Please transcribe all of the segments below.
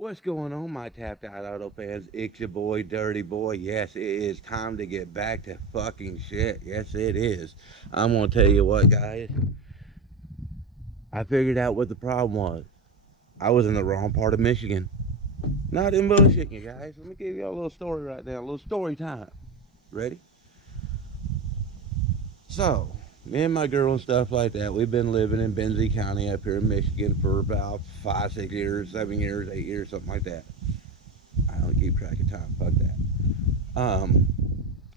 What's going on, my tapped out auto fans? It's your boy, Dirty Boy. Yes, it is time to get back to fucking shit. Yes, it is. I'm gonna tell you what, guys. I figured out what the problem was. I was in the wrong part of Michigan. Not in bullshit, you guys. Let me give you a little story right now. A little story time. Ready? So, me and my girl and stuff like that, we've been living in Benzie County up here in Michigan for about 5, 6 years, 7 years, 8 years, something like that. I don't keep track of time. Fuck that.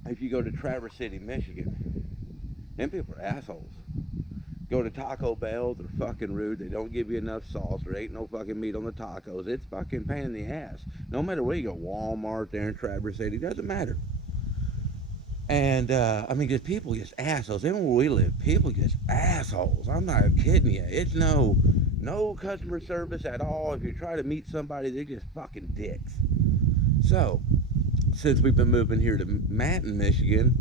If you go to Traverse City, Michigan, them people are assholes. Go to Taco Bell, they're fucking rude. They don't give you enough sauce. There ain't no fucking meat on the tacos. It's fucking pain in the ass. No matter where you go, Walmart there in Traverse City, doesn't matter. And I mean, just people just assholes. Even where we live, people just assholes. I'm not kidding you. It's no customer service at all. If you try to meet somebody, they're just fucking dicks. So since we've been moving here to Manton, Michigan,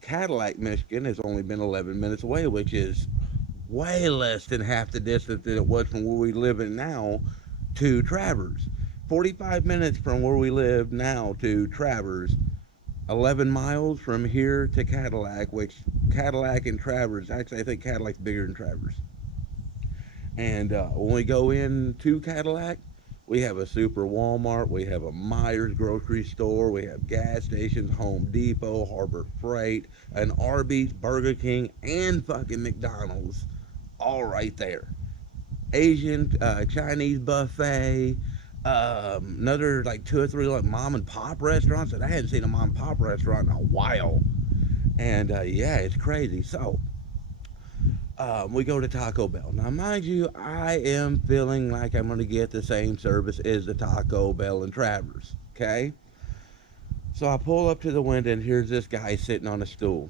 Cadillac, Michigan has only been 11 minutes away, which is way less than half the distance that it was from where we live in now to Travers. 45 minutes from where we live now to Travers, 11 miles from here to Cadillac, which Cadillac and Travers, actually, I think Cadillac's bigger than Travers. And when we go into Cadillac, we have a super Walmart, we have a Myers grocery store, we have gas stations, Home Depot, Harbor Freight, an Arby's, Burger King, and fucking McDonald's, all right there. Asian, Chinese buffet, another like two or three like mom and pop restaurants that I hadn't seen a mom and pop restaurant in a while. And yeah, it's crazy. So we go to Taco Bell. Now, mind you, I am feeling like I'm going to get the same service as the Taco Bell in Travers. Okay? So I pull up to the window, and here's this guy sitting on a stool.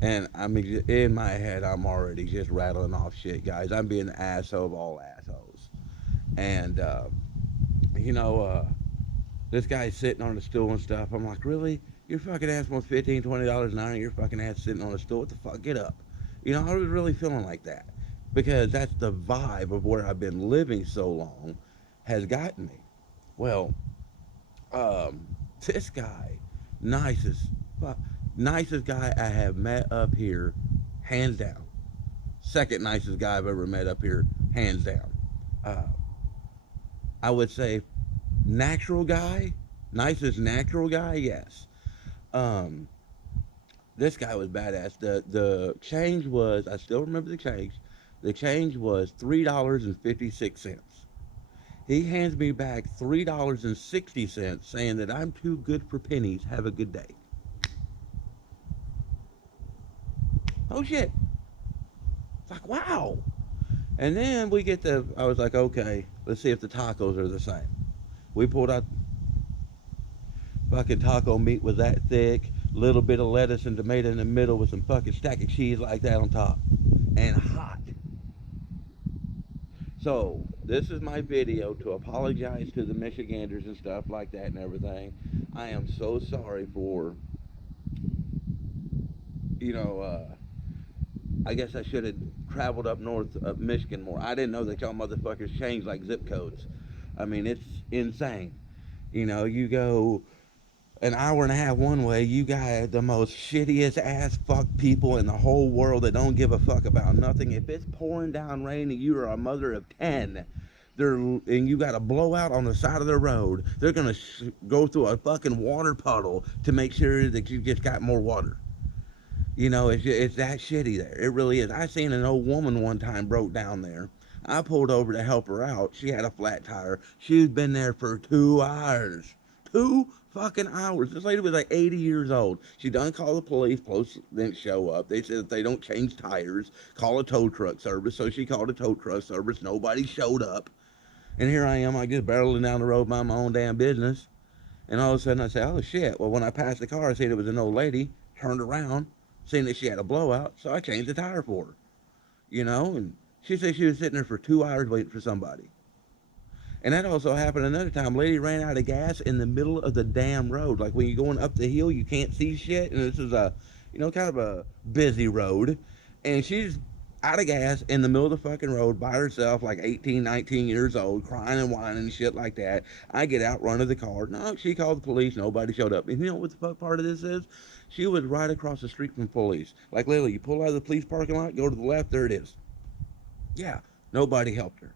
And I mean, in my head, I'm already just rattling off shit, guys. I'm being the asshole of all assholes. And, you know, this guy's sitting on a stool and stuff. I'm like, really? Your fucking ass wants $15, $20 an hour, and your fucking ass sitting on a stool? What the fuck? Get up. You know, I was really feeling like that because that's the vibe of where I've been living so long has gotten me. Well, um, this guy, nicest, nicest guy I have met up here, hands down. Second nicest guy I've ever met up here, hands down. Uh, I would say natural guy, nicest natural guy, yes. Um, this guy was badass. The change was, I still remember the change. The change was $3.56. He hands me back $3.60, saying that I'm too good for pennies. Have a good day. Oh shit! It's like wow. And then we get the. I was like, okay, let's see if the tacos are the same. We pulled out fucking taco meat was that thick, little bit of lettuce and tomato in the middle with some fucking stack of cheese like that on top, and hot. So this is my video to apologize to the Michiganders and stuff like that and everything. I am so sorry for, you know, I guess I should have traveled up north of Michigan more. I didn't know that y'all motherfuckers change like zip codes. I mean, it's insane. You know, you go an hour and a half one way, you got the most shittiest ass fuck people in the whole world that don't give a fuck about nothing. If it's pouring down rain and you are a mother of 10, and you got a blowout on the side of the road, they're gonna go through a fucking water puddle to make sure that you just got more water. You know, it's that shitty there. It really is. I seen an old woman one time broke down there. I pulled over to help her out. She had a flat tire. She's been there for 2 hours. 2 fucking hours. This lady was like 80 years old. She done call the police. Police didn't show up. They said if they don't change tires, call a tow truck service. So she called a tow truck service. Nobody showed up. And here I am, I just barreling down the road by my own damn business. And all of a sudden I say, oh shit. Well, when I passed the car, I seen it was an old lady. Turned around, seen that she had a blowout. So I changed the tire for her. You know, and she said she was sitting there for 2 hours waiting for somebody. And that also happened another time. Lady ran out of gas in the middle of the damn road. Like when you're going up the hill, you can't see shit. And this is a, you know, kind of a busy road. And she's out of gas in the middle of the fucking road by herself, like 18, 19 years old, crying and whining and shit like that. I get out, run to the car. No, she called the police. Nobody showed up. And you know what the fuck part of this is? She was right across the street from police. Like, literally, you pull out of the police parking lot, go to the left, there it is. Yeah, nobody helped her.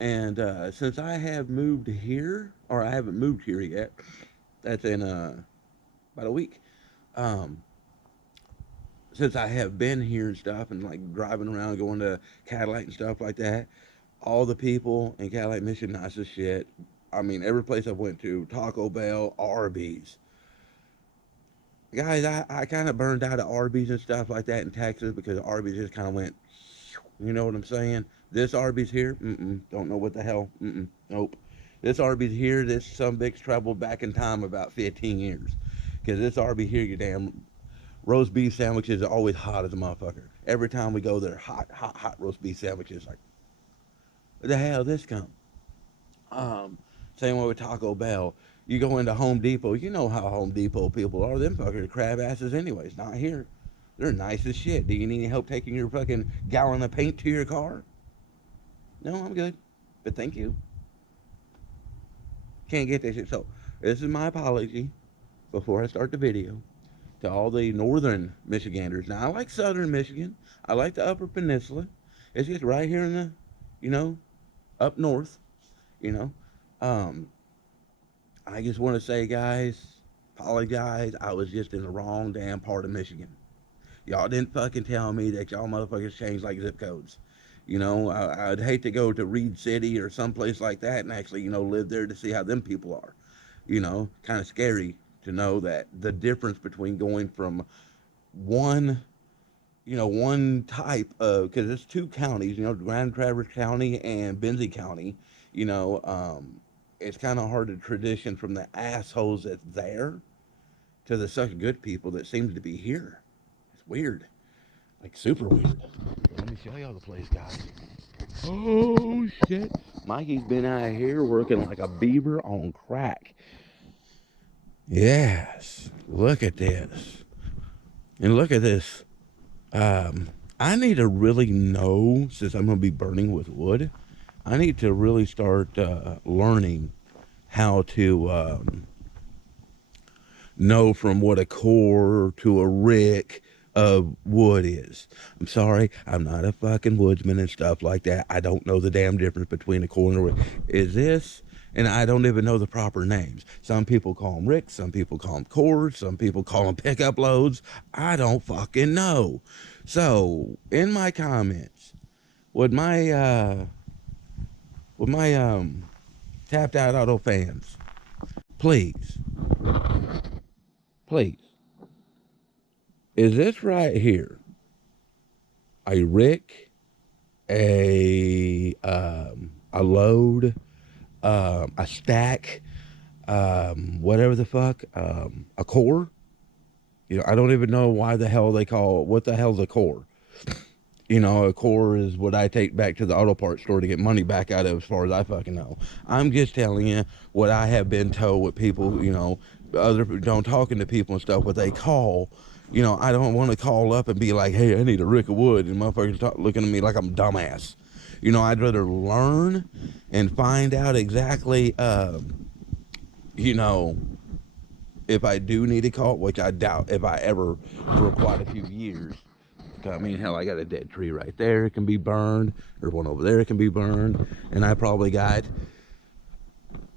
And since I have moved here, or I haven't moved here yet, that's in about a week. Um, since I have been here and stuff, and like driving around, going to Cadillac and stuff like that, all the people in Cadillac, Michigan, nice as shit. I mean, every place I've went to, Taco Bell, Arby's. Guys, I kind of burned out of Arby's and stuff like that in Texas because Arby's just kind of went, you know what I'm saying? This Arby's here, don't know what the hell, nope. This Arby's here, this some bitch traveled back in time about 15 years. Because this Arby's here, you damn roast beef sandwiches are always hot as a motherfucker. Every time we go there, hot, hot, hot roast beef sandwiches. Like, where the hell did this come? Um, Same way with Taco Bell. You go into Home Depot, you know how Home Depot people are. Them fuckers are crab asses anyways. Not here. They're nice as shit. Do you need any help taking your fucking gallon of paint to your car? No, I'm good. But thank you. Can't get this shit. So, this is my apology before I start the video to all the northern Michiganders. Now, I like southern Michigan. I like the Upper Peninsula. It's just right here in the, you know, up north, you know. Um, I just want to say, guys, apologize. I was just in the wrong damn part of Michigan. Y'all didn't fucking tell me that y'all motherfuckers changed like zip codes. You know, I'd hate to go to Reed City or someplace like that and actually, live there to see how them people are. Kind of scary to know that the difference between going from one, one type of, because it's two counties, Grand Traverse County and Benzie County, you know, it's kind of hard to transition from the assholes that's there to the such good people that seems to be here. It's weird. Like super weird. Let me show y'all the place, guys. Oh shit. Mikey's been out here working like a beaver on crack. Yes. Look at this. And look at this. I need to really know, since I'm going to be burning with wood, I need to really start learning how to know from what a core to a rick of wood is. I'm sorry, I'm not a fucking woodsman and stuff like that. I don't know the damn difference between a core and a rick. Is this? And I don't even know the proper names. Some people call them ricks, some people call them cores, some people call them pickup loads. I don't fucking know. So, in my comments, would my tapped out auto fans, please, please, is this right here a rick, a load, a stack, whatever the fuck, a core? I don't even know why the hell they call, what the hell's a core? A core is what I take back to the auto parts store to get money back out of, as far as I fucking know. I'm just telling you what I have been told with people, other talking to people and stuff, what they call. I don't want to call up and be like, hey, I need a rick of wood, and motherfuckers looking at me like I'm a dumbass. I'd rather learn and find out exactly, if I do need to call, which I doubt if I ever for quite a few years. I mean, hell, I got a dead tree right there. It can be burned. There's one over there. It can be burned. And I probably got,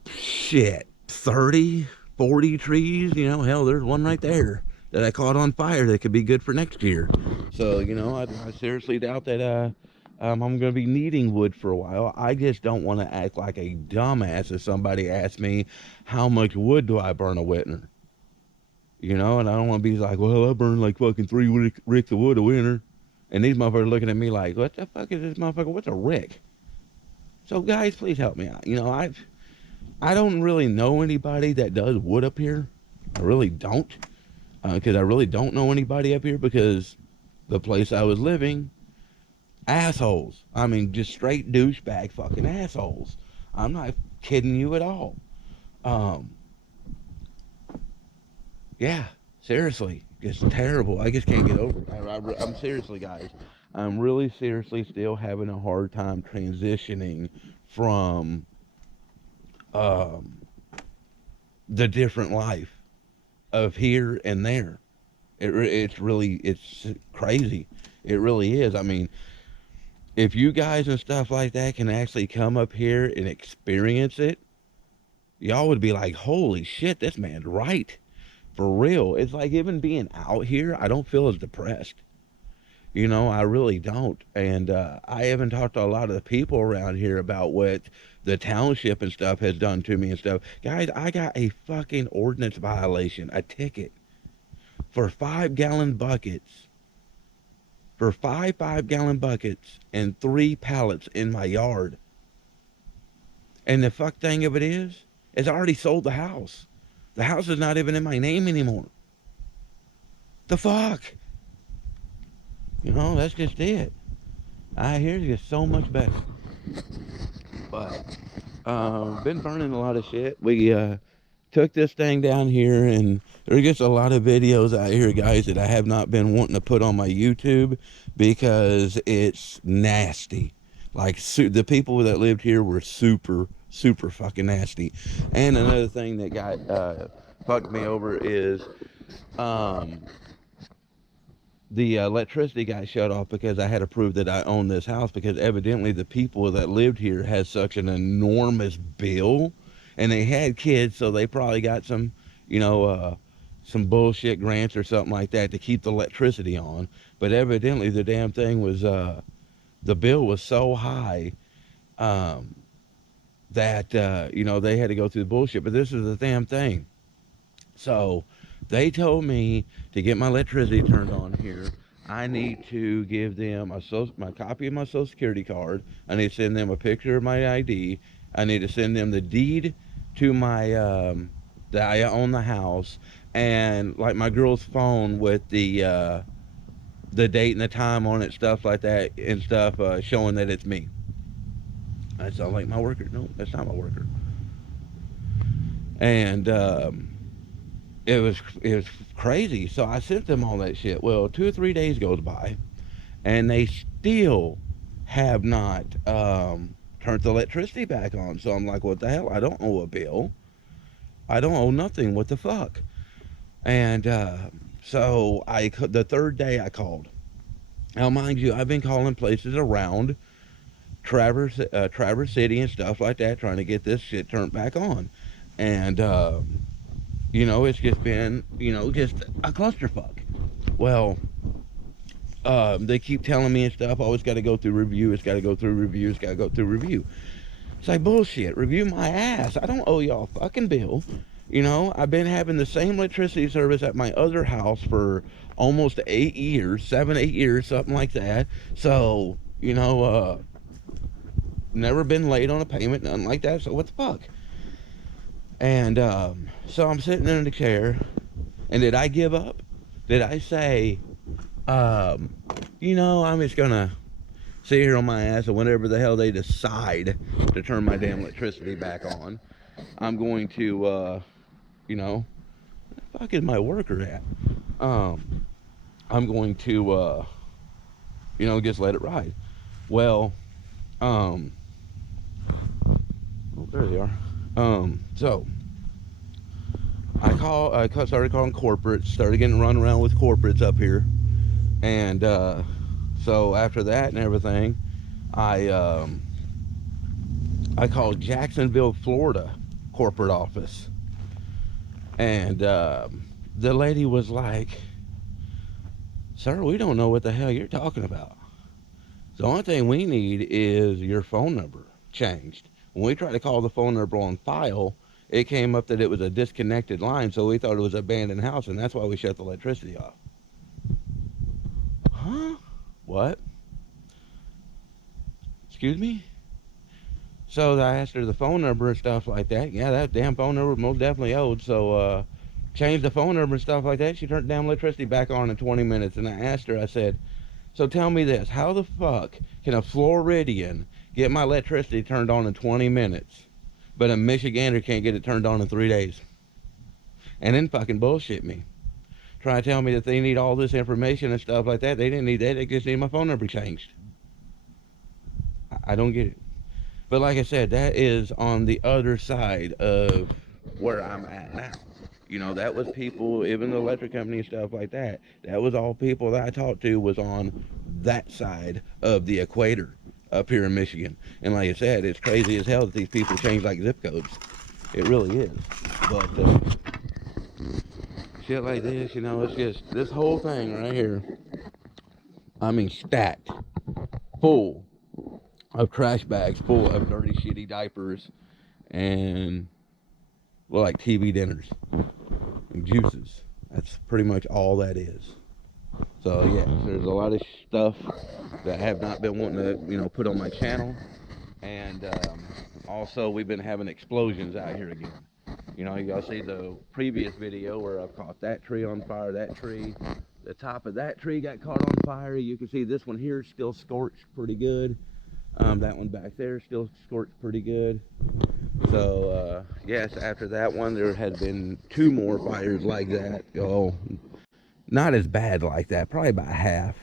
shit, 30, 40 trees. Hell, there's one right there that I caught on fire that could be good for next year. So, I seriously doubt that I'm going to be needing wood for a while. I just don't want to act like a dumbass if somebody asks me, how much wood do I burn a winter? And I don't want to be like, well, I burn like fucking 3 ricks of wood a winter. And these motherfuckers looking at me like, what the fuck is this motherfucker? What's a rick? So guys, please help me out. I don't really know anybody that does wood up here. I really don't. Because I really don't know anybody up here because the place I was living, assholes. I mean, just straight douchebag fucking assholes. I'm not kidding you at all. Um, Yeah, seriously, it's terrible. I just can't get over it. I'm seriously, guys. I'm really seriously still having a hard time transitioning from um, the different life of here and there. It's crazy. It really is. I mean, if you guys and stuff like that can actually come up here and experience it, y'all would be like, holy shit, this man's right. For real. It's like even being out here, I don't feel as depressed. You know, I really don't. And I haven't talked to a lot of the people around here about what the township and stuff has done to me and stuff. Guys, I got a fucking ordinance violation, a ticket for 5 gallon buckets, for 5 gallon buckets and 3 pallets in my yard. And the fuck thing of it is I already sold the house. The house is not even in my name anymore. The fuck? You know, that's just it. I hear you so much better. But been burning a lot of shit. We took this thing down here, and there's just a lot of videos out here, guys, that I have not been wanting to put on my YouTube because it's nasty. Like the people that lived here were super, super fucking nasty. And another thing that got fucked me over is um, the electricity got shut off because I had to prove that I owned this house, because evidently the people that lived here had such an enormous bill, and they had kids, so they probably got some bullshit grants or something like that to keep the electricity on. But evidently the damn thing was the bill was so high um, that they had to go through the bullshit. But this is the damn thing. So they told me to get my electricity turned on here. I need to give them my copy of my social security card. I need to send them a picture of my ID. I need to send them the deed to my that I own the house, and like my girl's phone with the date and the time on it, stuff like that, and stuff showing that it's me. That sounds like my worker. No, that's not my worker. And it was crazy. So I sent them all that shit. Well, 2 or 3 days goes by, and they still have not turned the electricity back on. So I'm like, what the hell? I don't owe a bill. I don't owe nothing. What the fuck? And so the third day I called. Now, mind you, I've been calling places around Traverse City and stuff like that, trying to get this shit turned back on. And it's just been, just a clusterfuck. Well, they keep telling me and stuff, oh, it's got to go through review, it's got to go through review, it's got to go through review. It's like, bullshit, review my ass. I don't owe y'all a fucking bill. I've been having the same electricity service at my other house for almost 8 years, 7, 8 years, something like that. So, never been late on a payment, nothing like that. So what the fuck? And so I'm sitting in the chair, and did I give up? Did I say, I'm just gonna sit here on my ass, and whenever the hell they decide to turn my damn electricity back on, I'm going to, where the fuck is my worker at? I'm going to, just let it ride. Well, oh, there they are. So I started calling corporates, started getting run around with corporates up here, and so after that and everything, I called Jacksonville, Florida corporate office, and the lady was like, "Sir, we don't know what the hell you're talking about. The only thing we need is your phone number changed. When we tried to call the phone number on file, it came up that it was a disconnected line, so we thought it was an abandoned house, and that's why we shut the electricity off." Huh? What? Excuse me? So I asked her the phone number and stuff like that. Yeah, that damn phone number was most definitely owed, so changed the phone number and stuff like that. She turned damn electricity back on in 20 minutes, and I asked her, I said, so tell me this, how the fuck can a Floridian get my electricity turned on in 20 minutes, but a Michigander can't get it turned on in 3 days? And then fucking bullshit me. try to tell me that they need all this information and stuff like that. They didn't need that. They just need my phone number changed. I don't get it. But like I said, that is on the other side of where I'm at now. You know, that was people, even the electric company and stuff like that. That was all people that I talked to was on that side of the equator up here in Michigan. And like I said, it's crazy as hell that these people change like zip codes. It really is. But shit like this, you know, it's just this whole thing right here. I mean, stacked, full of trash bags, full of dirty, shitty diapers, and well, like TV dinners and juices. That's pretty much all that is. So yeah, there's a lot of stuff that I have not been wanting to, you know, put on my channel, and also we've been having explosions out here again. You know, y'all see the previous video where I've caught that tree on fire, that tree, the top of that tree got caught on fire. You can see this one here is still scorched pretty good. That one back there still scorched pretty good. So yes, after that one there had been 2 more fires like that. Oh, not as bad like that, probably about half.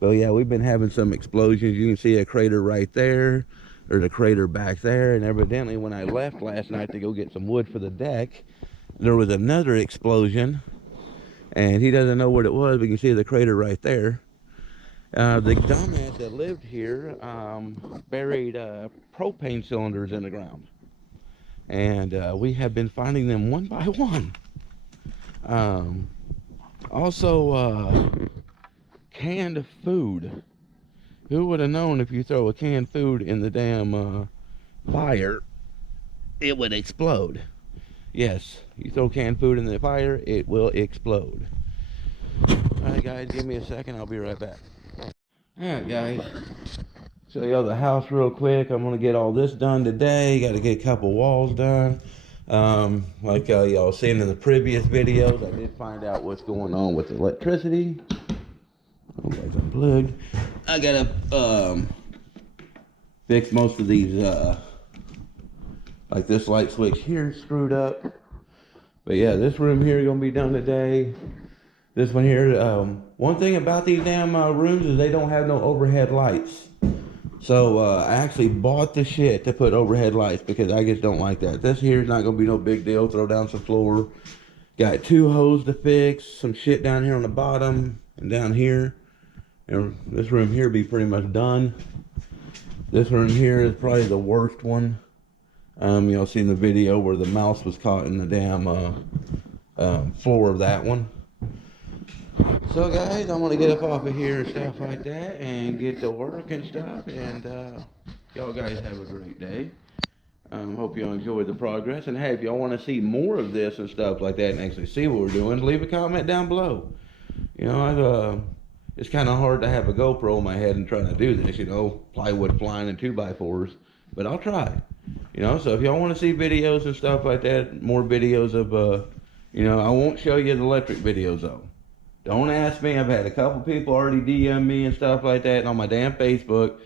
But yeah, we've been having some explosions. You can see a crater right there. There's a crater back there, and evidently when I left last night to go get some wood for the deck, there was another explosion, and he doesn't know what it was, but you can see the crater right there. The dumbass that lived here buried propane cylinders in the ground, and we have been finding them one by one. Also, canned food. Who would have known if you throw a canned food in the damn fire, it would explode? Yes, you throw canned food in the fire, it will explode. Alright guys, give me a second, I'll be right back. Alright guys, show y'all the house real quick. I'm gonna get all this done today. Gotta get a couple walls done. Like y'all seen in the previous videos, I did find out what's going on with the electricity. Oh, it's unplugged. I gotta fix most of these, like this light switch here is screwed up. But yeah, this room here is gonna be done today. This one here, one thing about these damn rooms is they don't have no overhead lights. So I actually bought the shit to put overhead lights because I just don't like that. This here is not gonna be no big deal. Throw down some floor. Got 2 hoses to fix, some shit down here on the bottom and down here. And this room here be pretty much done. This room here is probably the worst one. Y'all seen the video where the mouse was caught in the damn floor of that one. So guys, I'm gonna get up off of here and stuff like that and get to work and stuff. And y'all guys have a great day. Hope y'all enjoyed the progress. And hey, if y'all want to see more of this and stuff like that and actually see what we're doing, leave a comment down below. You know, it's kind of hard to have a GoPro on my head and trying to do this, you know, plywood flying and 2x4s, but I'll try. You know, so if y'all want to see videos and stuff like that, more videos of, you know, I won't show you the electric videos though. Don't ask me. I've had a couple people already DM me and stuff like that, and on my damn Facebook,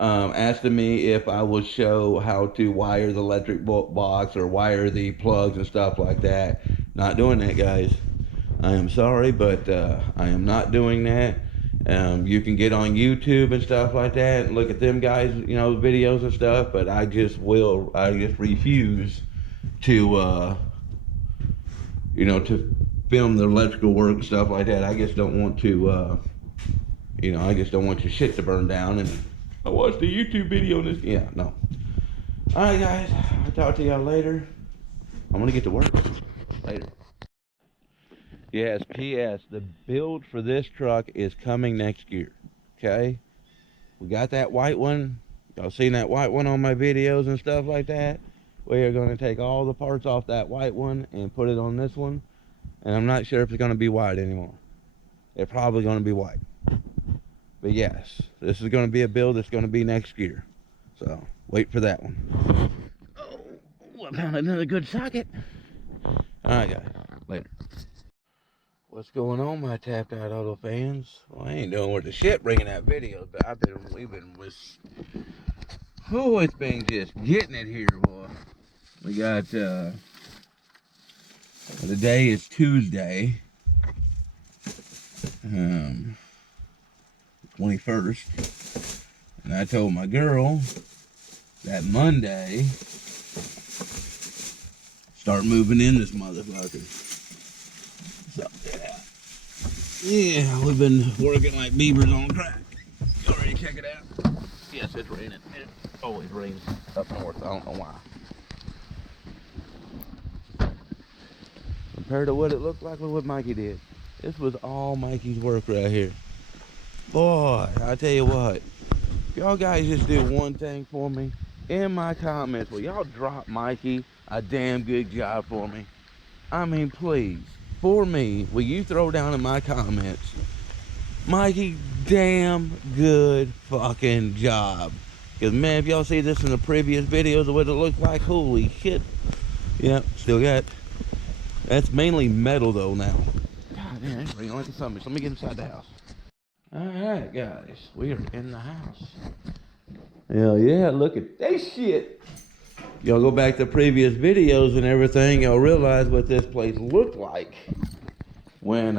asking me if I will show how to wire the electric box or wire the plugs and stuff like that. Not doing that, guys. I am sorry, but I am not doing that. You can get on YouTube and stuff like that and look at them guys, you know, videos and stuff, but I just refuse to, you know, to film the electrical work and stuff like that. I just don't want to, you know, I just don't want your shit to burn down and I watched the YouTube video on this. Yeah, no. Alright guys, I'll talk to y'all later. I'm gonna get to work. Later. Yes, P.S. The build for this truck is coming next year. Okay? We got that white one. Y'all seen that white one on my videos and stuff like that? We are going to take all the parts off that white one and put it on this one. And I'm not sure if it's going to be white anymore. It's probably going to be white. But yes, this is going to be a build that's going to be next year. So, wait for that one. Oh, I found another good socket. Alright guys, later. What's going on, my tapped out auto fans? Well, I ain't doing worth the shit bringing out videos, but we've been with, oh, it's been just getting it here, boy. We got, today is Tuesday. 21st. And I told my girl that Monday, start moving in this motherfucker. So, yeah, we've been working like beavers on crack. You ready to check it out? Yes, it's raining. It always rains up north. I don't know why. Compared to what it looked like with what Mikey did. This was all Mikey's work right here. Boy, I tell you what. Y'all guys just do one thing for me. In my comments, will y'all drop Mikey a damn good job for me? I mean, please. For me, will you throw down in my comments, Mikey, damn good fucking job. Because, man, if y'all see this in the previous videos of what it looked like, holy shit. Yep, still got. That's mainly metal, though, now. God damn, it's raining like a summer. So let me get inside the house. Alright, guys. We are in the house. Hell yeah, look at this shit. Y'all go back to previous videos and everything, y'all realize what this place looked like when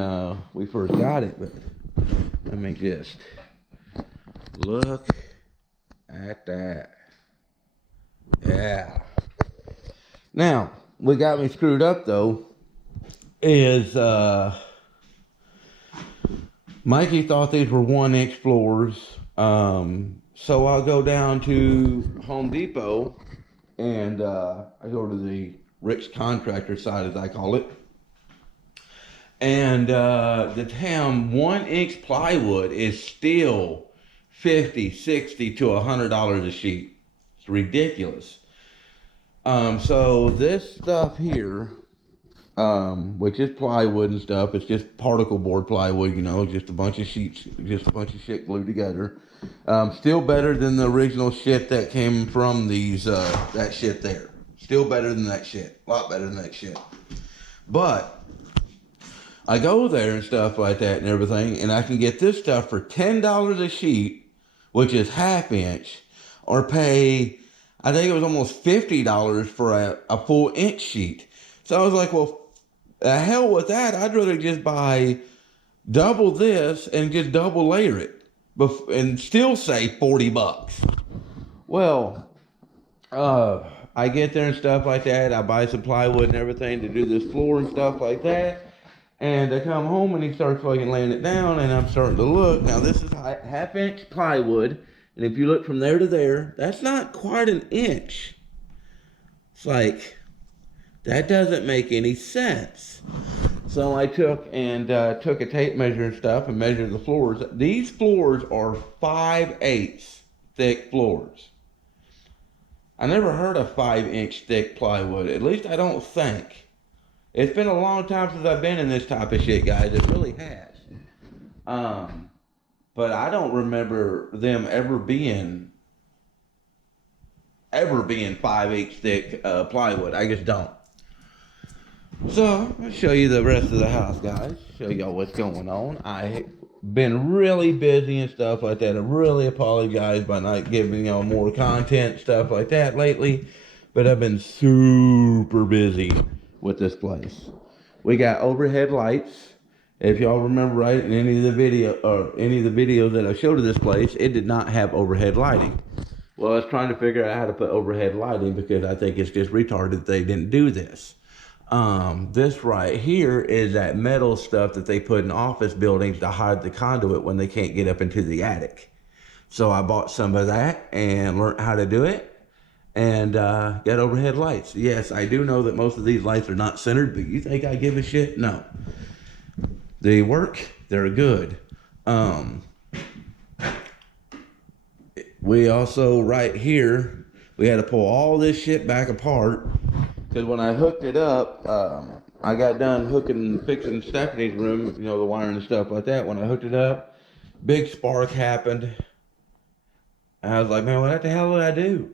we first got it. But let me just look at that. Yeah. Now, what got me screwed up though is Mikey thought these were 1-inch floors. So I'll go down to Home Depot and I go to the rich contractor side, as I call it. And the damn 1-inch plywood is still $50, $60 to $100 a sheet. It's ridiculous. So this stuff here, which is plywood and stuff, it's just particle board plywood, you know, just a bunch of sheets, just a bunch of shit glued together. Still better than the original shit that came from these, that shit there. Still better than that shit. A lot better than that shit. But I go there and stuff like that and everything, and I can get this stuff for $10 a sheet, which is 1/2 inch, or pay, I think it was almost $50 for a full inch sheet. So I was like, well, the hell with that. I'd rather just buy double this and just double layer it and still save $40. Well, I get there and stuff like that. I buy some plywood and everything to do this floor and stuff like that. And I come home and he starts fucking laying it down, and I'm starting to look. Now this is 1/2 inch plywood, and if you look from there to there, that's not quite an inch. It's like, that doesn't make any sense. So I took a tape measure and stuff and measured the floors. These floors are 5/8 thick floors. I never heard of 5-inch thick plywood. At least I don't think. It's been a long time since I've been in this type of shit, guys. It really has. But I don't remember them ever being 5/8 thick plywood. I just don't. So, I'll show you the rest of the house, guys. Show y'all what's going on. I've been really busy and stuff like that. I really apologize by not giving y'all more content, stuff like that lately. But I've been super busy with this place. We got overhead lights. If y'all remember right, in any of the videos that I showed of this place, it did not have overhead lighting. Well, I was trying to figure out how to put overhead lighting because I think it's just retarded they didn't do this. This right here is that metal stuff that they put in office buildings to hide the conduit when they can't get up into the attic. So I bought some of that and learned how to do it. And got overhead lights. Yes, I do know that most of these lights are not centered, but you think I give a shit? No. They work. They're good. We also, right here, we had to pull all this shit back apart. Because when I hooked it up, I got done fixing Stephanie's room, you know, the wiring and stuff like that. When I hooked it up, big spark happened. And I was like, man, what the hell did I do?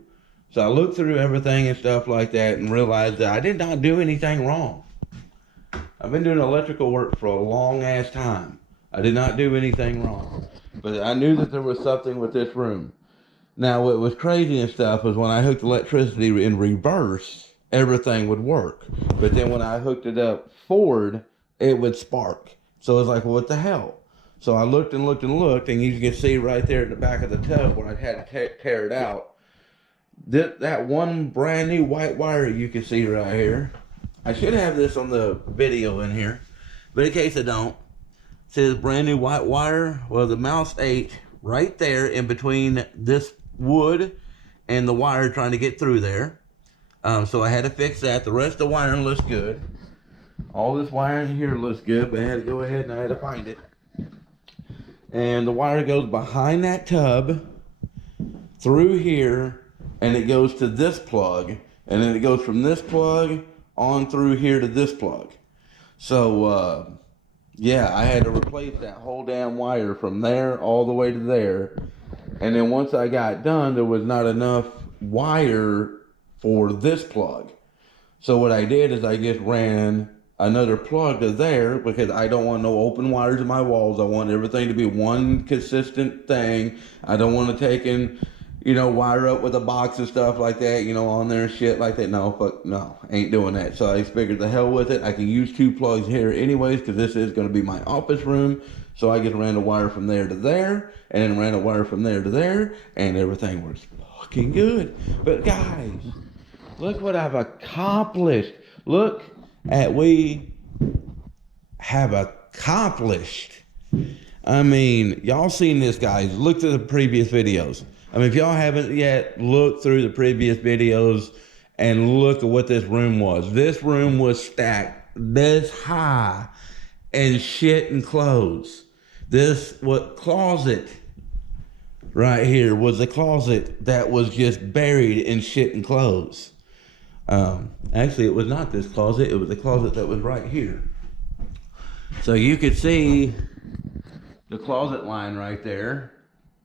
So I looked through everything and stuff like that and realized that I did not do anything wrong. I've been doing electrical work for a long ass time. I did not do anything wrong. But I knew that there was something with this room. Now what was crazy and stuff was when I hooked electricity in reverse, everything would work. But then when I hooked it up forward, it would spark. So I was like, well, what the hell? So I looked and looked and looked, and you can see right there in the back of the tub where I had to tear it out. That one brand new white wire you can see right here. I should have this on the video in here, but in case I don't, it says brand new white wire. Well, the mouse ate right there in between this wood and the wire trying to get through there. So I had to fix that. The rest of the wiring looks good. All this wiring here looks good, but I had to go ahead and I had to find it. And the wire goes behind that tub, through here, and it goes to this plug. And then it goes from this plug on through here to this plug. So, yeah, I had to replace that whole damn wire from there all the way to there. And then once I got done, there was not enough wire for this plug. So what I did is I just ran another plug to there because I don't want no open wires in my walls. I want everything to be one consistent thing. I don't want to take in, wire up with a box and stuff like that, on there and shit like that. No, fuck, no, ain't doing that. So I figured the hell with it. I can use 2 plugs here anyways because this is going to be my office room. So I just ran a wire from there to there and then ran a wire from there to there and everything was fucking good. But guys, look what I've accomplished. Look at we have accomplished. I mean, y'all seen this, guys. Look through the previous videos. I mean, if y'all haven't yet, look through the previous videos and look at what this room was. This room was stacked this high and shit and clothes. What closet right here was a closet that was just buried in shit and clothes. Actually, it was not this closet. It was the closet that was right here. So you could see the closet line right there.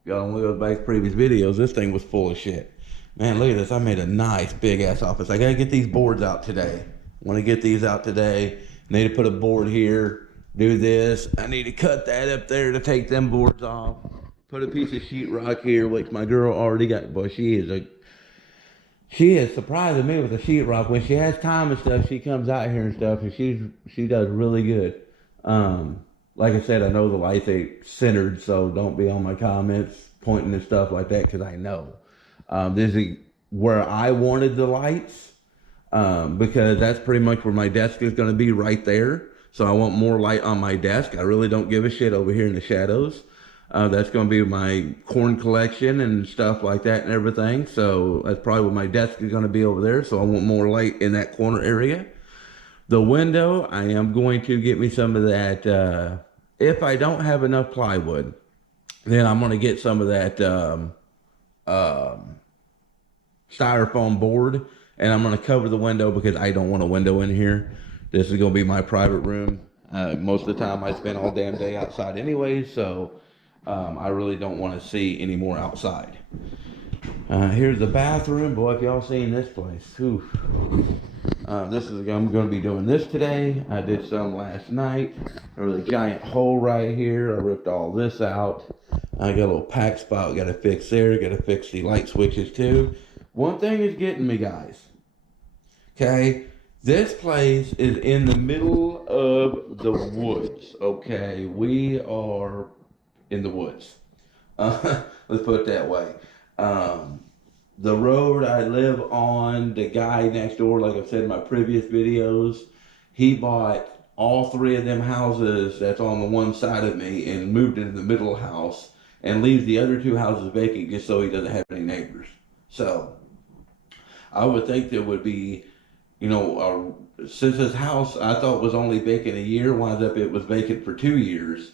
Y'all don't look back to previous videos. This thing was full of shit. Man, look at this. I made a nice big ass office. I got to get these boards out today. Want to get these out today. Need to put a board here. Do this. I need to cut that up there to take them boards off. Put a piece of sheetrock here, which my girl already got. Boy, she is surprising me with the sheetrock. When she has time and stuff, she comes out here and stuff, and she does really good. Like I said, I know the lights ain't centered, so don't be on my comments pointing and stuff like that, because I know. This is where I wanted the lights, because that's pretty much where my desk is going to be, right there. So I want more light on my desk. I really don't give a shit over here in the shadows. That's going to be my corn collection and stuff like that and everything. So that's probably where my desk is going to be over there. So I want more light in that corner area. The window, I am going to get me some of that. If I don't have enough plywood, then I'm going to get some of that styrofoam board. And I'm going to cover the window because I don't want a window in here. This is going to be my private room. Most of the time I spend all damn day outside anyways. So I really don't want to see any more outside. Here's the bathroom. Boy, if y'all seen this place. Oof. I'm going to be doing this today. I did some last night. There was a giant hole right here. I ripped all this out. I got a little pack spot. Got to fix there. Got to fix the light switches too. One thing is getting me, guys. Okay. This place is in the middle of the woods. Okay. We are in the woods. Let's put it that way. The road I live on, the guy next door, like I've said in my previous videos, he bought all 3 of them houses that's on the one side of me and moved into the middle house and leaves the other 2 houses vacant just so he doesn't have any neighbors. So I would think there would be, since his house I thought was only vacant a year, winds up it was vacant for 2 years.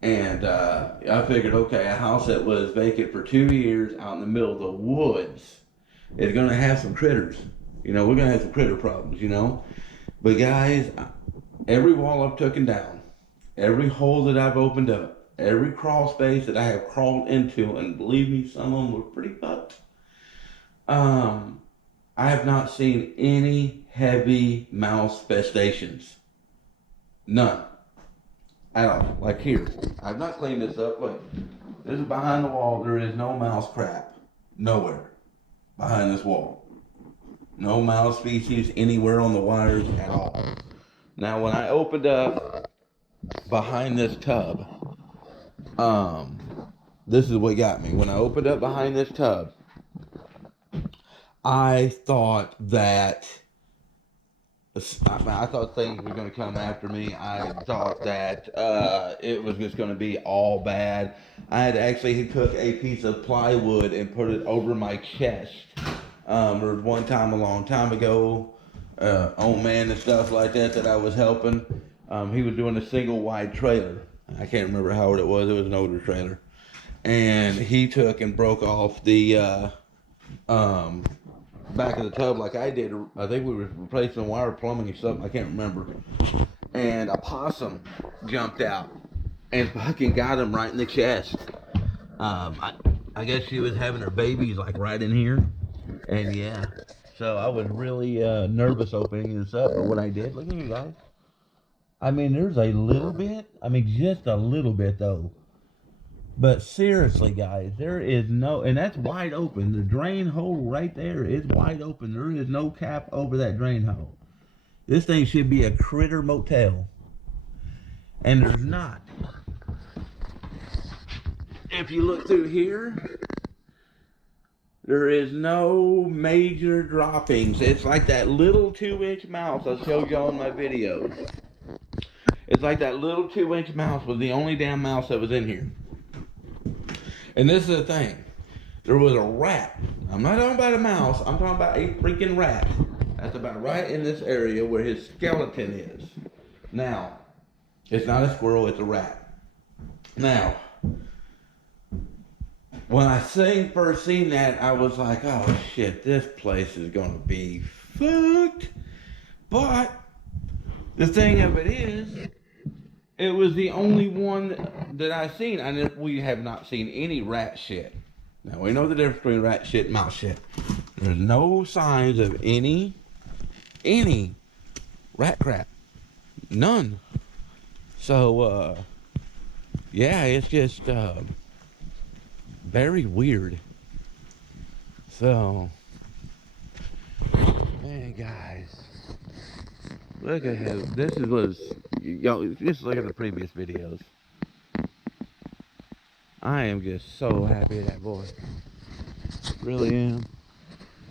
And I figured, okay, a house that was vacant for 2 years out in the middle of the woods is going to have some critters. We're going to have some critter problems, But guys, every wall I've taken down, every hole that I've opened up, every crawl space that I have crawled into, and believe me, some of them were pretty fucked, I have not seen any heavy mouse infestations. None. At all. Like here. I've not cleaned this up. Look. This is behind the wall. There is no mouse crap. Nowhere. Behind this wall. No mouse species anywhere on the wires at all. Now when I opened up behind this tub, Um, this is what got me. When I opened up behind this tub, I thought that I thought things were going to come after me. I thought that it was just going to be all bad. I had actually took a piece of plywood and put it over my chest. There was one time a long time ago, old man and stuff like that I was helping. He was doing a single wide trailer. I can't remember how old it was. It was an older trailer. And he took and broke off the back of the tub like I did. I think we were replacing wire plumbing or something. I can't remember. And a possum jumped out and fucking got him right in the chest. I guess she was having her babies like right in here. And yeah. So I was really nervous opening this up. But what I did, look at you guys. I mean, there's a little bit. I mean, just a little bit though. But seriously, guys, there is no, and that's wide open. The drain hole right there is wide open. There is no cap over that drain hole. This thing should be a critter motel. And there's not. If you look through here, there is no major droppings. It's like that little 2-inch mouse I showed y'all in my videos. It's like that little 2-inch mouse was the only damn mouse that was in here. And this is the thing. There was a rat. I'm not talking about a mouse. I'm talking about a freaking rat. That's about right in this area where his skeleton is. Now, it's not a squirrel, it's a rat. Now, when I first seen that, I was like, oh shit, this place is going to be fucked. But the thing of it is, it was the only one that I seen. And we have not seen any rat shit. Now, we know the difference between rat shit and mouse shit. There's no signs of any rat crap. None. So, yeah, it's just very weird. So, man, guys. Look at him. This was, y'all, just look at the previous videos. I am just so happy at that boy. Really am.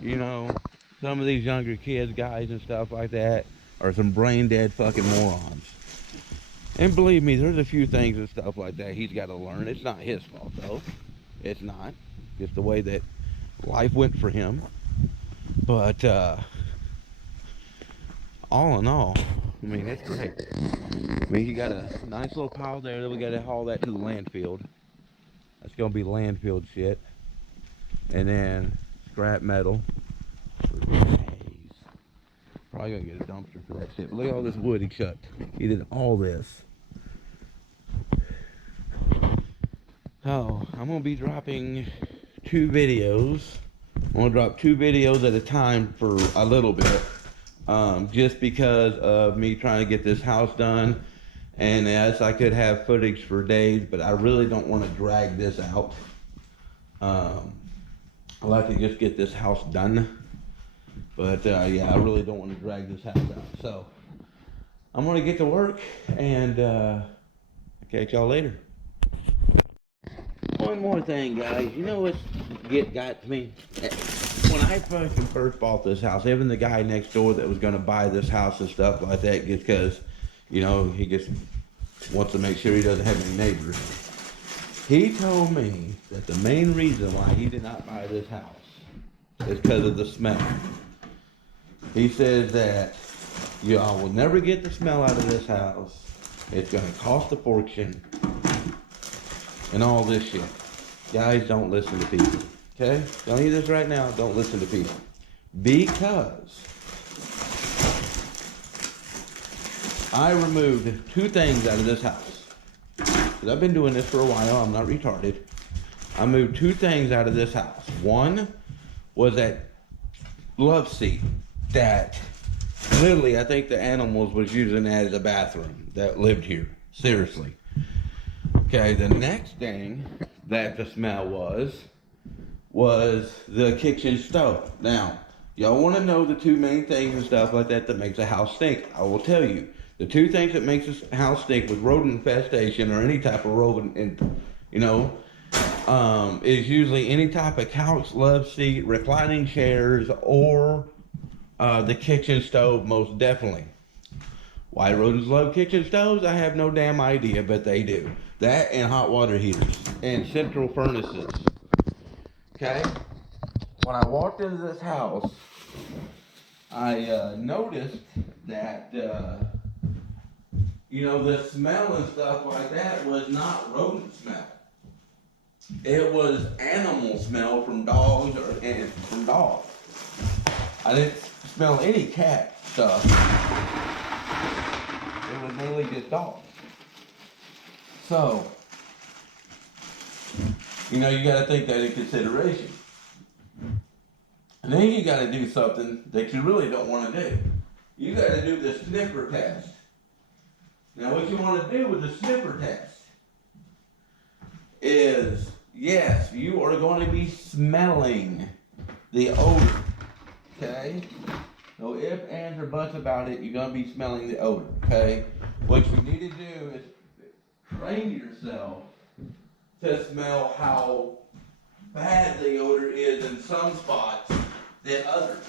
You know, some of these younger kids, guys and stuff like that, are some brain dead fucking morons. And believe me, there's a few things and stuff like that he's got to learn. It's not his fault, though. It's not. It's the way that life went for him. But, all in all, I mean, it's great. I mean, you got a nice little pile there that we got to haul that to the landfill. That's going to be landfill shit. And then scrap metal. Probably going to get a dumpster for that shit. But look at all this wood he chucked. He did all this. So, I'm going to be dropping 2 videos. I'm going to drop 2 videos at a time for a little bit. Just because of me trying to get this house done. And as I could have footage for days, but I really don't want to drag this out. I like to just get this house done. But yeah, I really don't want to drag this house out. So I'm going to get to work and I'll catch y'all later. One more thing, guys. You know what got to me? When I first bought this house, even the guy next door that was going to buy this house and stuff like that, just because, you know, he just wants to make sure he doesn't have any neighbors. He told me that the main reason why he did not buy this house is because of the smell. He says that y'all will never get the smell out of this house. It's going to cost a fortune. And all this shit. Guys, don't listen to people. Okay? Don't hear this right now. Don't listen to people. Because I removed 2 things out of this house. Because I've been doing this for a while. I'm not retarded. I moved 2 things out of this house. One was that love seat that literally I think the animals was using that as a bathroom that lived here. Seriously. Okay, the next thing that the smell was the kitchen stove. Now, y'all want to know the 2 main things and stuff like that makes a house stink. I will tell you. The 2 things that makes a house stink with rodent infestation or any type of rodent You know, is usually any type of couch, love seat, reclining chairs, or the kitchen stove, most definitely. Why rodents love kitchen stoves, I have no damn idea, but they do. That and hot water heaters and central furnaces. Okay? When I walked into this house, I noticed that, the smell and stuff like that was not rodent smell. It was animal smell from dogs and from dogs. I didn't smell any cat stuff. It was mainly just dogs. So, you got to take that in consideration. And then you got to do something that you really don't want to do. You got to do the sniffer test. Now, what you want to do with the sniffer test is, yes, you are going to be smelling the odor. Okay? No ifs, ands, or buts about it. You're going to be smelling the odor. Okay? What you need to do is train yourself to smell how bad the odor is in some spots than others.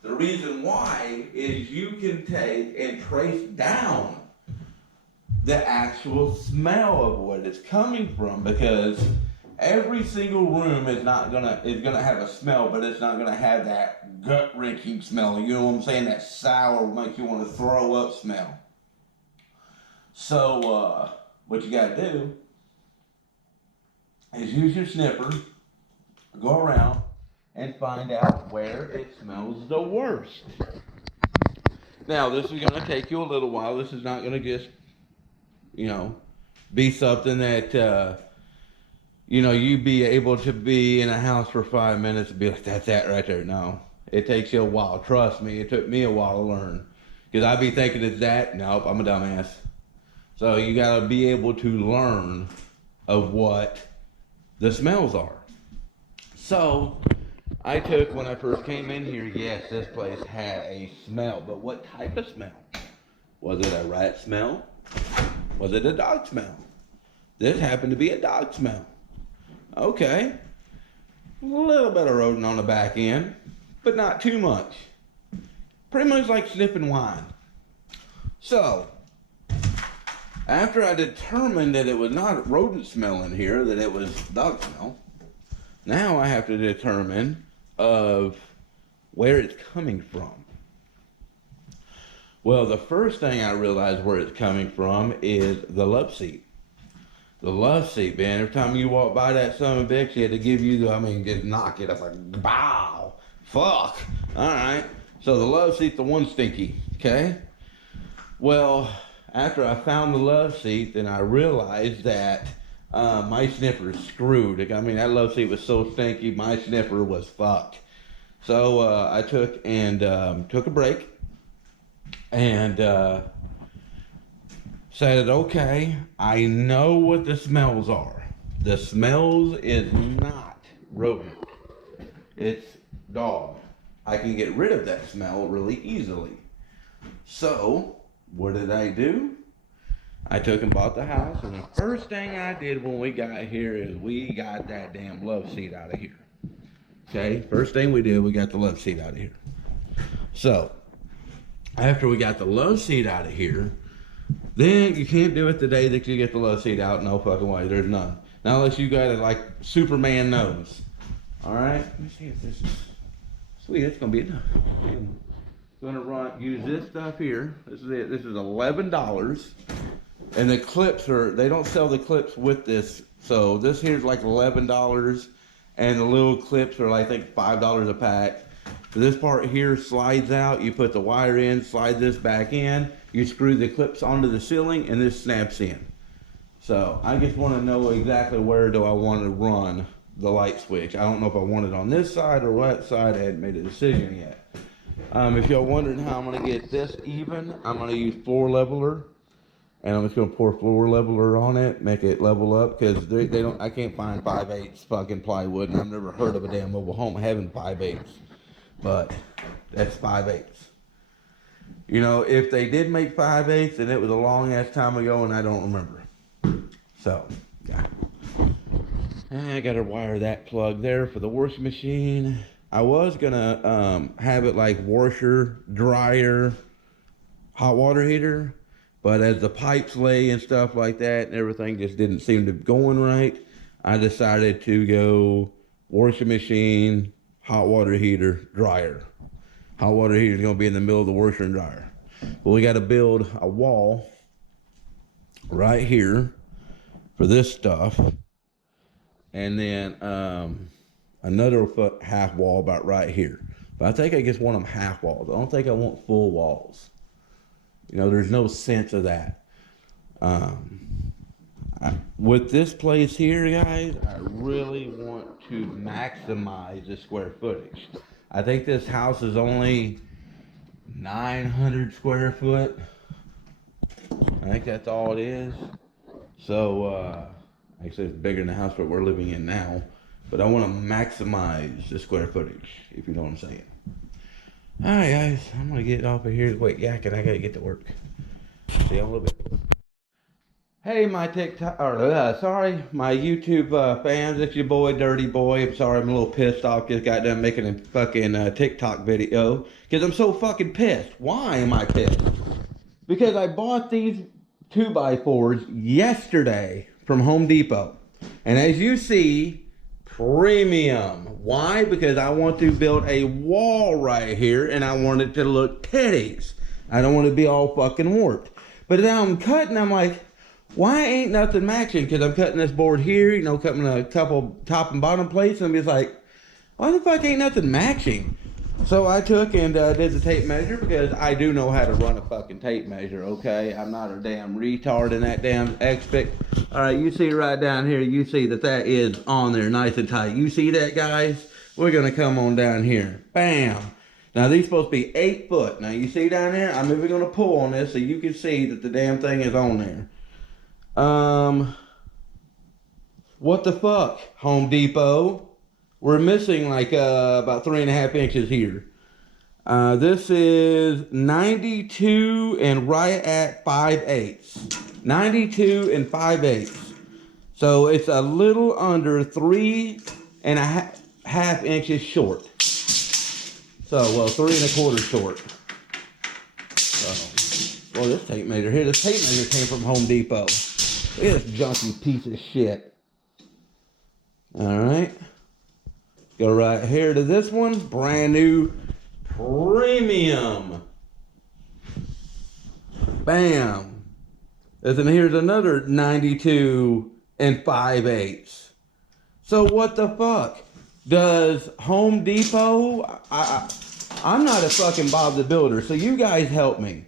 The reason why is you can take and trace down the actual smell of what it's coming from, because every single room is gonna have a smell, but it's not gonna have that gut wrenching smell. You know what I'm saying? That sour, makes you want to throw up smell. So what you gotta do is use your sniffer, go around, and find out where it smells the worst. Now, this is going to take you a little while. This is not going to just, be something that, you be able to be in a house for 5 minutes and be like, that's that right there. No, it takes you a while. Trust me, it took me a while to learn. Because I'd be thinking it's that. Nope, I'm a dumbass. So you got to be able to learn of what the smells are. So when I first came in here, yes, this place had a smell, but what type of smell? Was it a rat smell? Was it a dog smell? This happened to be a dog smell. Okay. A little bit of rodent on the back end, but not too much. Pretty much like sniffing wine. So, after I determined that it was not rodent smell in here, that it was dog smell, now I have to determine of where it's coming from. Well, the first thing I realized where it's coming from is the love seat. The love seat, man. Every time you walk by that son of a bitch, you had to give you just knock it up like, bow, fuck. All right. So the love seat, the one stinky, okay? Well, after I found the love seat, then I realized that my sniffer is screwed. I mean, that love seat was so stinky, my sniffer was fucked. So I took a break and said, okay, I know what the smells are. The smells is not rodent. It's dog. I can get rid of that smell really easily. So, what did I do? I took and bought the house, and the first thing I did when we got here is we got that damn love seat out of here. Okay, first thing we did, we got the love seat out of here. So, after we got the love seat out of here, then you can't do it the day that you get the love seat out. No fucking way, there's none. Not unless you got it like Superman nose. Alright, let me see if this is sweet. It's gonna be enough. I'm gonna use this stuff here. This is it. This is $11. And the clips they don't sell the clips with this. So this here's like $11. And the little clips are, I think, $5 a pack. So this part here slides out. You put the wire in, slide this back in. You screw the clips onto the ceiling, and this snaps in. So I just want to know exactly where do I want to run the light switch. I don't know if I want it on this side or what side. I hadn't made a decision yet. If y'all wondering how I'm going to get this even, I'm going to use floor leveler. And I'm just going to pour floor leveler on it, make it level up, because I can't find 5/8 fucking plywood, and I've never heard of a damn mobile home having 5/8. But that's 5/8. If they did make 5/8, then it was a long ass time ago, and I don't remember. So, yeah. I gotta wire that plug there for the washing machine. I was gonna have it like washer, dryer, hot water heater, but as the pipes lay and stuff like that and everything just didn't seem to be going right, I decided to go washing machine, hot water heater, dryer. Hot water heater is gonna be in the middle of the washer and dryer. But we gotta build a wall right here for this stuff. And then another foot half wall about right here. But I think I just want them half walls. I don't think I want full walls. You know, there's no sense of that. With this place here, guys, I really want to maximize the square footage. I think this house is only 900 square foot. I think that's all it is. So, actually it's bigger than the house that we're living in now. But I want to maximize the square footage, if you know what I'm saying. Alright guys, I'm going to get off of here. Wait, yakking, I got to get to work. See you in a little bit. Hey, my TikTok, my YouTube fans, it's your boy, Dirty Boy. I'm sorry, I'm a little pissed off. Just got done making a fucking TikTok video. Because I'm so fucking pissed. Why am I pissed? Because I bought these 2x4s yesterday from Home Depot. And as you see, premium. Why? Because I want to build a wall right here and I want it to look titties. I don't want it to be all fucking warped. But now I'm cutting, I'm like, why ain't nothing matching? Because I'm cutting this board here, you know, cutting a couple top and bottom plates, and I'm just like, why the fuck ain't nothing matching? So I took and did the tape measure, because I do know how to run a fucking tape measure, okay? I'm not a damn retard in that damn aspect. Alright, you see right down here, you see that that is on there nice and tight. You see that, guys? We're going to come on down here. Bam! Now, these supposed to be 8 foot. Now, you see down there? I'm even going to pull on this so you can see that the damn thing is on there. What the fuck, Home Depot? We're missing like about 3.5 inches here. This is 92 and right at 5/8. 92 and 5/8. So it's a little under 3.5 inches short. So, well, 3.25 short. So, well, this tape measure here, this tape measure came from Home Depot. Look at this junky piece of shit. Alright. Go right here to this one. Brand new premium. Bam. And then here's another 92 and 5/8. So what the fuck? Does Home Depot... I'm not a fucking Bob the Builder, so you guys help me.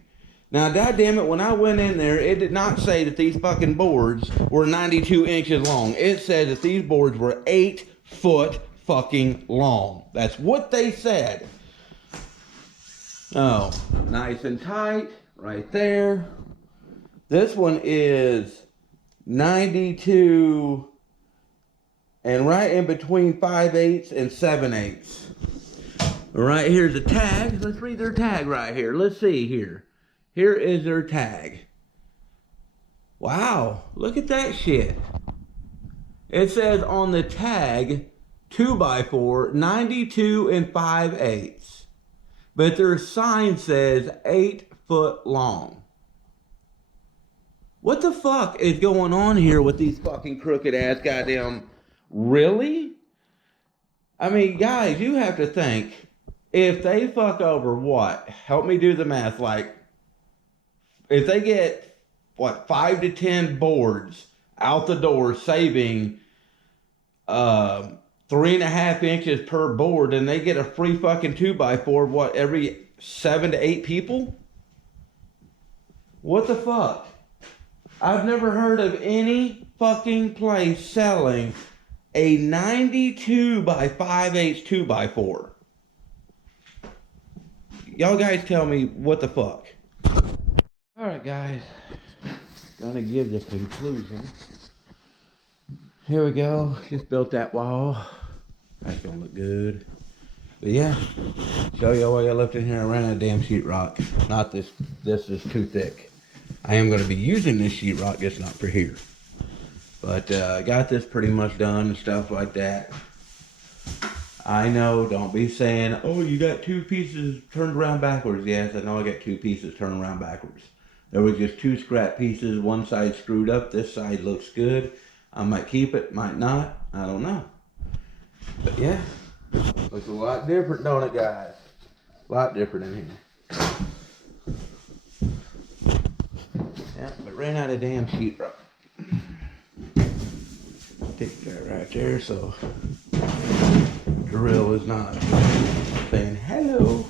Now, goddammit, when I went in there, it did not say that these fucking boards were 92 inches long. It said that these boards were 8 foot fucking long. That's what they said. Oh, nice and tight, right there. This one is 92 and right in between 5/8 and 7/8. Right here's the tag. Let's read their tag right here. Let's see here. Here is their tag. Wow, look at that shit. It says on the tag, 2x4, 92 and 5/8. But their sign says 8 foot long. What the fuck is going on here with these fucking crooked ass goddamn... Really? I mean, guys, you have to think, if they fuck over what? Help me do the math, like, if they get, what, 5 to 10 boards out the door saving 3.5 inches per board, and they get a free fucking 2x4, what, every 7 to 8 people? What the fuck? I've never heard of any fucking place selling a 92 by 5/8 2x4. Y'all guys tell me what the fuck. Alright guys, gonna give the conclusion. Here we go, just built that wall. That's gonna look good. But yeah, show y'all what I left in here. I ran out of damn sheetrock. Not this, this is too thick. I am gonna be using this sheetrock, just not for here. But I got this pretty much done and stuff like that. I know, don't be saying, oh, you got two pieces turned around backwards. Yes, I know I got two pieces turned around backwards. There was just two scrap pieces. One side screwed up. This side looks good. I might keep it, might not. I don't know. But yeah, looks a lot different, don't it, guys? A lot different in here. Yeah, but ran out of damn sheetrock. Take that right there, so drill is not saying hello.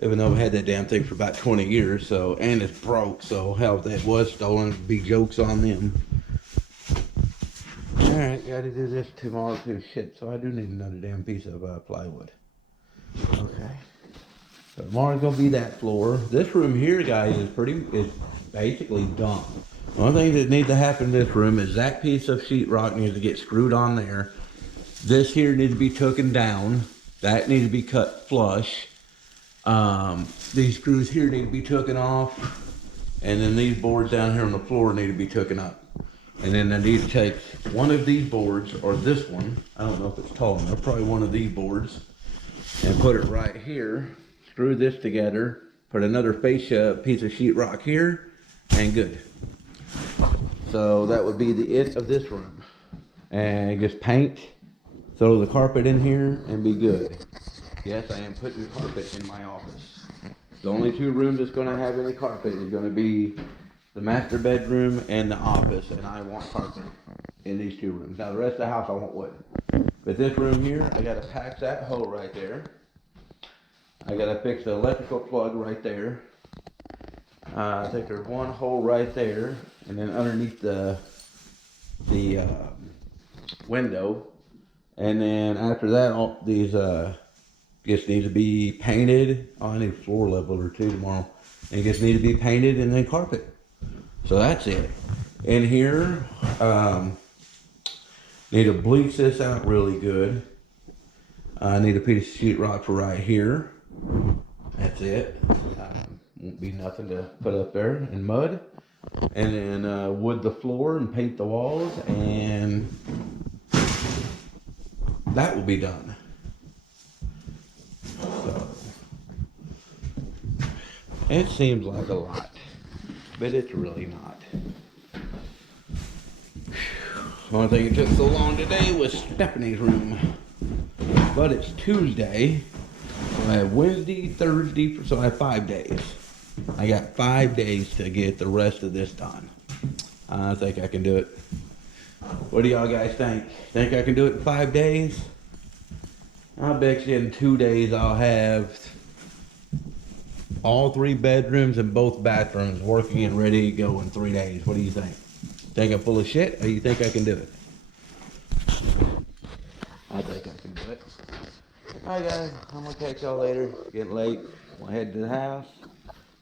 Even though I've had that damn thing for about 20 years, so, and it's broke, so hell, if that was stolen, it'd be jokes on them. Alright, gotta do this tomorrow too. Shit, so I do need another damn piece of plywood. Okay. So tomorrow's gonna be that floor. This room here, guys, is basically done. The only thing that needs to happen in this room is that piece of sheetrock needs to get screwed on there. This here needs to be taken down. That needs to be cut flush. These screws here need to be taken off. And then these boards down here on the floor need to be taken up. And then I need to take one of these boards, or this one, I don't know if it's tall enough, probably one of these boards, and put it right here, screw this together, put another fascia piece of sheetrock here, and good. So that would be the it of this room. And just paint, throw the carpet in here, and be good. Yes, I am putting carpet in my office. The only two rooms that's gonna have any carpet is gonna be the master bedroom and the office, and I want carpet in these two rooms. Now the rest of the house I want wood. But this room here, I gotta patch that hole right there. I gotta fix the electrical plug right there. I think there's one hole right there, and then underneath the window. And then after that, all these just need to be painted. Oh, I need a floor leveler too tomorrow. And just need to be painted and then carpet. So that's it. In here, need to bleach this out really good. I need a piece of sheetrock for right here. That's it. Won't be nothing to put up there, and mud. And then wood the floor and paint the walls, and that will be done. So, it seems like a lot, but it's really not. The only thing it took so long today was Stephanie's room. But it's Tuesday, so I have Wednesday, Thursday, so I have 5 days. I got 5 days to get the rest of this done. I think I can do it. What do y'all guys think? Think I can do it in 5 days? I bet you in 2 days I'll have all 3 bedrooms and both bathrooms working and ready to go in 3 days. What do you think? Think I'm full of shit, or you think I can do it? I think I can do it. Alright guys, I'm gonna catch y'all later. It's getting late. I'm gonna head to the house.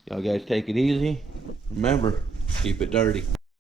Y'all guys take it easy. Remember, keep it dirty.